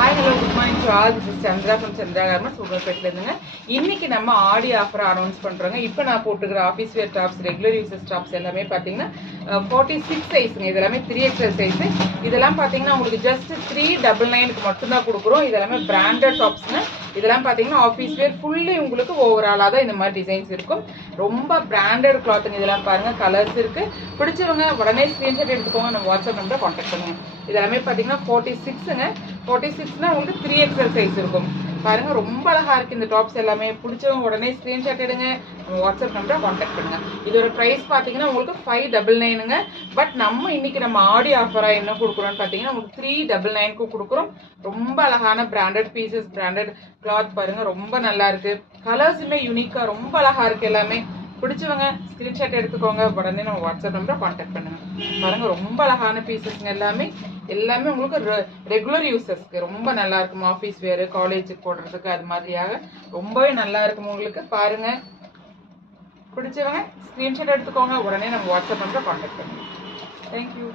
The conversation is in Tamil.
Hi, hello, good morning to all. This is Chandra from Chandra Garments. Superpetலேருந்துங்க. இன்னைக்கு நம்ம ஆடி ஆஃபர் அனௌன்ஸ் பண்றோங்க. இப்போ நான் போட்டுக்கிற office wear tops, regular uses tops எல்லாமே பார்த்தீங்கன்னா 46 சைஸுங்க. இது எல்லாமே 3XL சைஸ். இதெல்லாம் பார்த்தீங்கன்னா உங்களுக்கு ஜஸ்ட் 399க்கு மட்டும் தான் கொடுக்குறோம். இதெல்லாமே பிராண்டட் டாப்ஸ்ங்க. இதெல்லாம் பார்த்தீங்கன்னா ஆஃபீஸ் வேர் ஃபுல்லி உங்களுக்கு ஓவராலாக தான் இந்த மாதிரி டிசைன்ஸ் இருக்கும். ரொம்ப பிராண்டட் கிளாத்துங்க. இதெல்லாம் பாருங்க, கலர்ஸ் இருக்கு. பிடிச்சவங்க உடனே ஸ்கிரீன்ஷாட் எடுத்துக்கோங்க. நம்ம வாட்ஸ்அப் நம்பரை கான்டாக்ட் பண்ணுங்க. இதெல்லாமே பார்த்தீங்கன்னா 46ங்க. 46னா உங்களுக்கு 3XL சைஸ் இருக்கும். பாருங்க, ரொம்ப அழகா இருக்கு இந்த டாப்ஸ் எல்லாமே. பிடிச்சவங்க உடனே ஸ்கிரீன்ஷாட் எடுங்க, நம்ம வாட்ஸ்அப் நம்பரை கான்டாக்ட் பண்ணுங்க. இதோட பிரைஸ் பார்த்தீங்கன்னா உங்களுக்கு 599ங்க. பட் நம்ம இன்னைக்கு நம்ம ஆடி ஆஃபரா என்ன கொடுக்குறோம்னு பார்த்தீங்கன்னா உங்களுக்கு 399க்கு கொடுக்குறோம். ரொம்ப அழகான பிராண்டட் பீசஸ், பிராண்டட் கிளாத் பாருங்க, ரொம்ப நல்லா இருக்கு. கலர்ஸுமே யூனிக்கா ரொம்ப அழகா இருக்கு எல்லாமே. பிடிச்சவங்க ஸ்கிரீன்ஷாட் எடுத்துக்கோங்க, உடனே நம்ம வாட்ஸ்அப் நம்பரை கான்டாக்ட் பண்ணுங்க. பாருங்க, ரொம்ப அழகான பீசஸ்ங்க எல்லாமே. எல்லாமே உங்களுக்கு ரெகுலர் யூசஸ்க்கு ரொம்ப நல்லா இருக்கும். ஆஃபீஸ் வேறு, காலேஜுக்கு போடுறதுக்கு அது மாதிரியாக ரொம்பவே நல்லா இருக்கும் உங்களுக்கு. பாருங்க, பிடிச்சவங்க ஸ்கிரீன்ஷாட் எடுத்துக்கோங்க, உடனே நம்ம வாட்ஸ்அப் நம்பரை கான்டாக்ட் பண்ணுங்க. தேங்க்யூ.